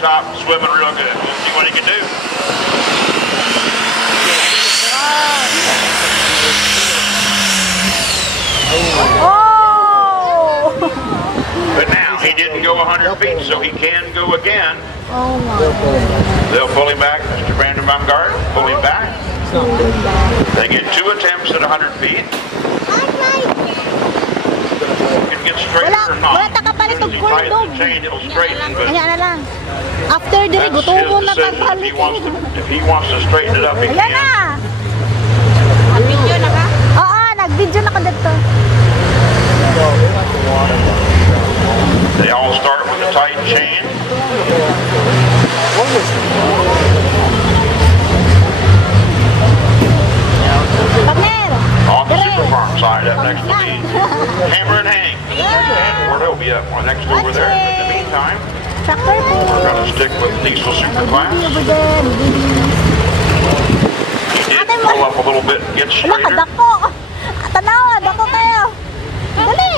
top, swimming real good. We'll see what he can do. Oh! But now he didn't go 100 feet, so he can go again. Oh my God. They'll pull him back, Mr. Brandon Baumgart, pull him back. They get 2 attempts at 100 feet. You can get straighter or not. Wala ta kapalit og As soon as he tightens kondom. the chain, it'll straighten, but Ayan na lang. After diri that's his gutubo na decision. kapalit. If he wants to straighten it up, he Ayan can. na. Nag-video na ka? Oo, nag-video na ko dito. They all start with a tight chain. Partner. On the super farm side, up next to me, Hammer and Hank. Or they'll be up next over there. In the meantime, Tractor po. we're going to stick with diesel super class. He did pull up a little bit and get Wala ka, straighter. dako. Tanawa, dako kayo. Dali.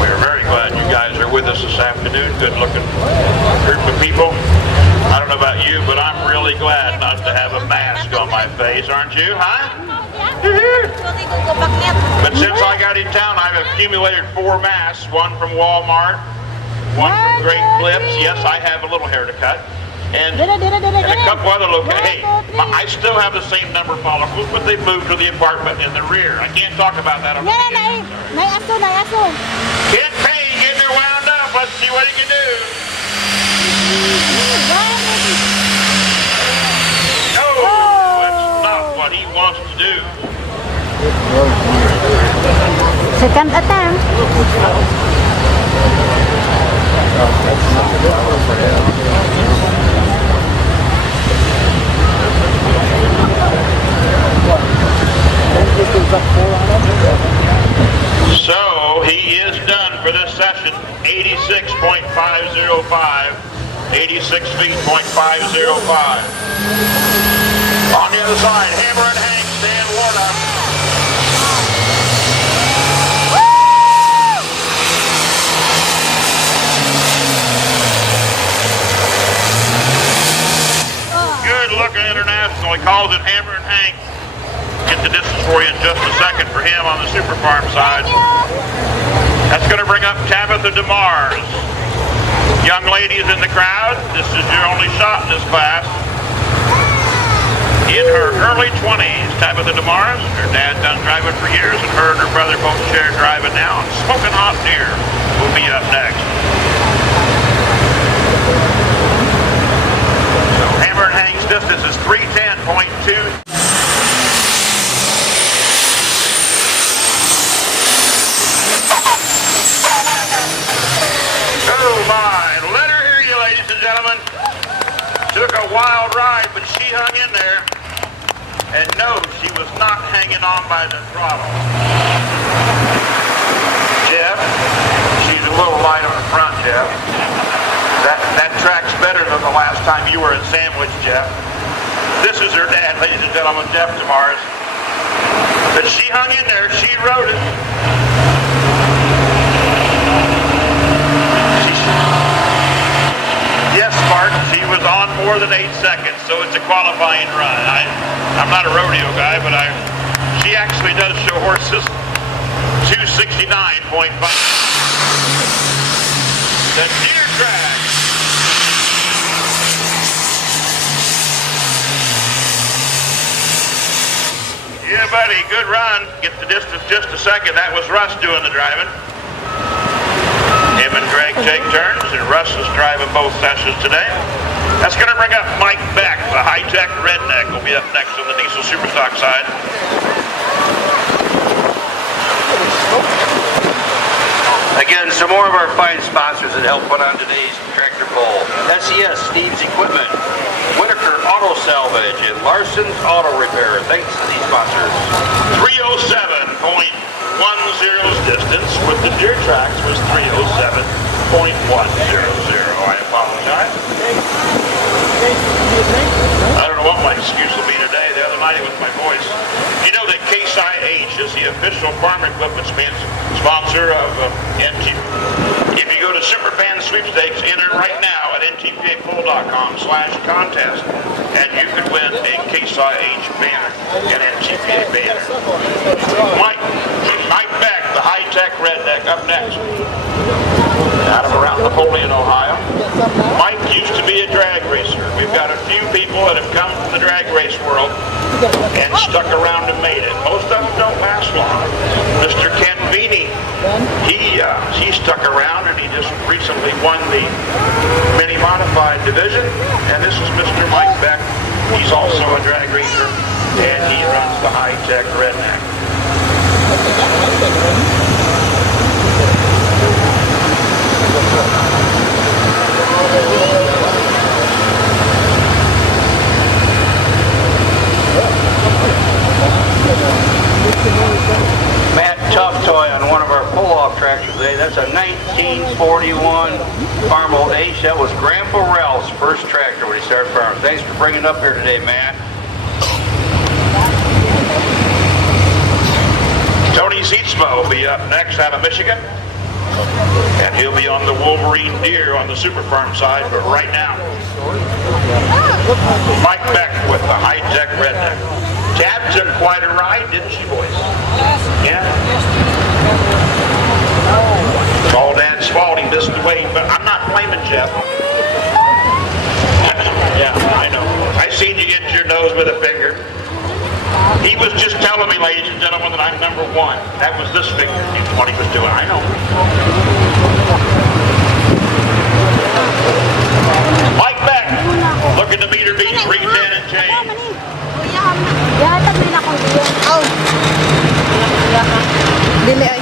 We're very glad you guys are with us this afternoon. Good looking group of people. I don't know about you, but I'm really glad not to have a mask on my face, aren't you, huh? But since I got in town, I've accumulated 4 masks, one from Walmart, one from Great Clips. Yes, I have a little hair to cut. And a couple other locations. Hey, I still have the same number of follicles, but they've moved to the apartment in the rear. I can't talk about that on the Yan, video. naiaso. Get paid, get her wound up. Let's see what he can do. No, that's not what he wants to do. Second attempt. So he is done for this session. 86.505. 86 feet, .505. On the other side, Hammer and Hank stand warm up. Good looking international. He calls it Hammer and Hank. Get the distance for you in just a second for him on the Super Farm side. That's going to bring up Tabitha DeMars. Young ladies in the crowd, this is your only shot in this class. In her early 20s, Tabitha DeMars, her dad done driving for years, and her and her brother both share driving now. And Smoking Hot Deer will be up next. So Hammer and Hank's distance is 310.2. Oh my, let her hear you, ladies and gentlemen. Took a wild ride, but she hung in there. And no, she was not hanging on by the throttle. Jeff, she's a little light on the front, Jeff. That track's better than the last time you were in Sandwich, Jeff. This is her dad, ladies and gentlemen, Jeff DeMars. But she hung in there, she rode it. Yes, Spartan, she was on more than 8 seconds, so it's a qualifying run. I'm not a rodeo guy, but she actually does show horses 269.5. The deer track. Yeah, buddy, good run. Get the distance just a second. That was Russ doing the driving. Him and Greg take turns, and Russ is driving both sessions today. That's going to bring up Mike Beck, the high-tech redneck, will be up next on the diesel superstock side. Again, some more of our fine sponsors that help put on today's tractor poll. SES Steve's Equipment, Whitaker Auto Salvage, and Larson's Auto Repair. Thanks to these sponsors. 307.10's distance with the deer tracks was 307.100. I apologize. I don't know what my excuse will be today. The other excited with my voice. You know that Case IH is the official farm equipment sponsor of NTP. If you go to Superfan Sweepstakes, enter right now at ntpapoll.com/contest, and you could win a Case IH banner, an NTPA banner. Mike Beck, the high-tech redneck, up next. Out of around Napoleon, Ohio. Mike used to be a drag racer. We've got a few people that have come from the drag race world and stuck around and made it. Most of them don't last long. Mr. Ken Vini, he stuck around and he just recently won the mini modified division. And this is Mr. Mike Beck. He's also a drag racer and he runs the high-tech redneck. Matt Tough Toy on one of our pull-off tractors today. That's a 1941 Farmall H. That was Grandpa Ralph's first tractor when he started farming. Thanks for bringing it up here today, Matt. Tony Zietzma will be up next out of Michigan. And he'll be on the Wolverine deer on the Super Farm side, but right now, Mike Beck with the high-tech redneck. Tab took quite a ride, didn't she, boys? Yeah. All Dan Spalding, this is the way, but I'm not blaming Jeff. Yeah, I know. I seen you get your nose with a finger. He was just telling me, ladies and gentlemen, that I'm number one. That was this finger, what he was doing. I know. Mike Beck, looking to meter beat 310 and change. Dili ay.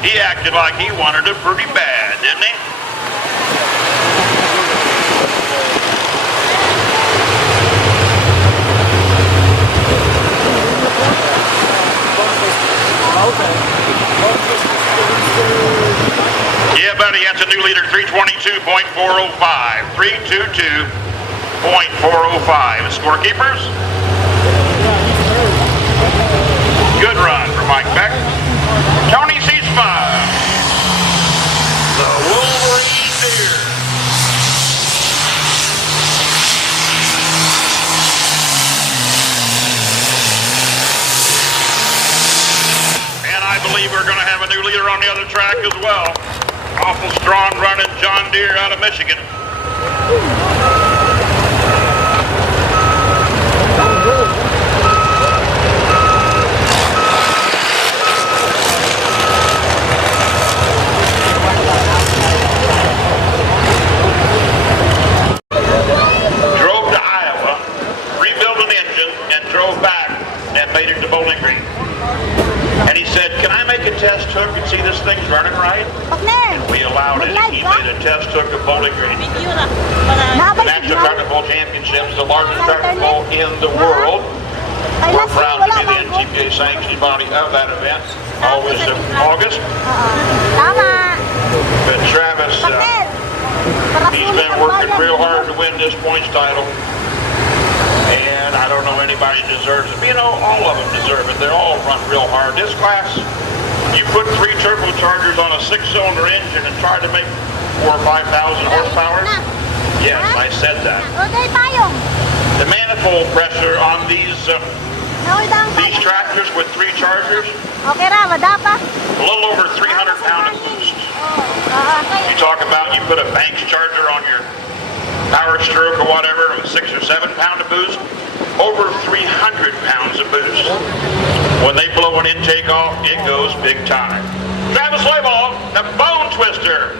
He acted like he wanted it pretty bad, didn't he? Yeah, buddy, that's a new leader, 322.405. 322.405. Scorekeepers? Good run for Mike Beck. Tony Zietzma, the Wolverine deer. And I believe we're going to have a new leader on the other track as well. Awful strong running John Deere out of Michigan. Test hook and see this thing's running right? And we allowed it. He made a test hook of Bowling Green. The National Tractor Pull Championship is the largest tractor pull in the world. We're proud to be the NGIPIN sanctioned body of that event. Always in August. But Travis, he's been working real hard to win this points title. And I don't know anybody deserves it. You know, all of them deserve it. They all run real hard. This class, you put 3 turbochargers on a 6-cylinder engine and try to make 4,000 or 5,000 horsepower? Yes, I said that. The manifold pressure on these tractors with 3 chargers, a little over 300 pound of boost. You talk about you put a Banks charger on your Power Stroke or whatever, with 6 or 7 pound of boost, over 300 pounds of boost. When they blow an intake off, it goes big time. Travis Layball, the Bone Twister.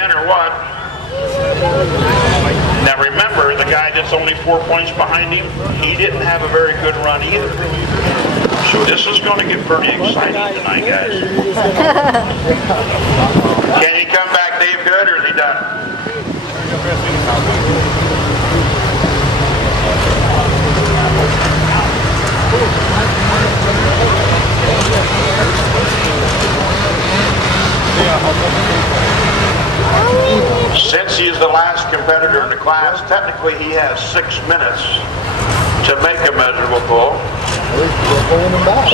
again or what? Now remember, the guy that's only 4 points behind him, he didn't have a very good run either. So this is going to get pretty exciting tonight, guys. Can he come back, Dave, good, or is he done? Since he is the last competitor in the class, technically he has 6 minutes to make a measurable pull.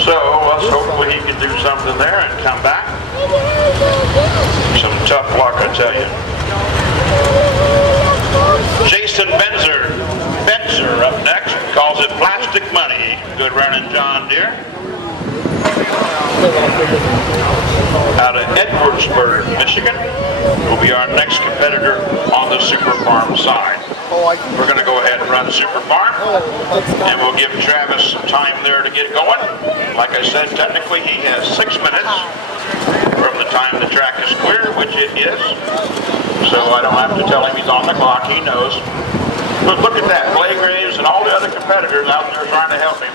So let's hopefully he can do something there and come back. Some tough luck, I tell you. Jason Benzer up next, calls it plastic money. Good running, John Deere. Out of Edwardsburg, Michigan, will be our next competitor on the Super Farm side. We're going to go ahead and run Super Farm, and we'll give Travis some time there to get going. Like I said, technically he has 6 minutes from the time the track is clear, which it is. So I don't have to tell him he's on the clock, he knows. But look at that, Clay Graves and all the other competitors out there trying to help him.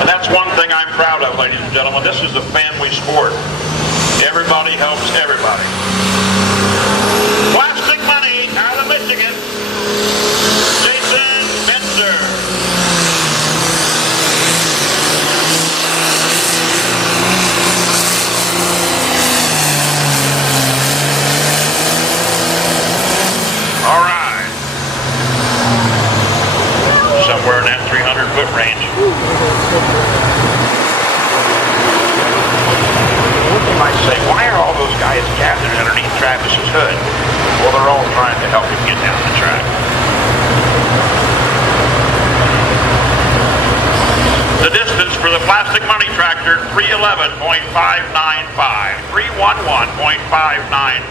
And that's one thing I'm proud of, ladies and gentlemen. This is a family sport. Everybody helps everybody. Plastic money out of Michigan. Jason Benzer. All right. Somewhere in that 300-foot range. You might say, why are all those guys gathered underneath Travis's hood? Well, they're all trying to help him get down the track. The distance for the plastic money tractor, 311.595. 311.595.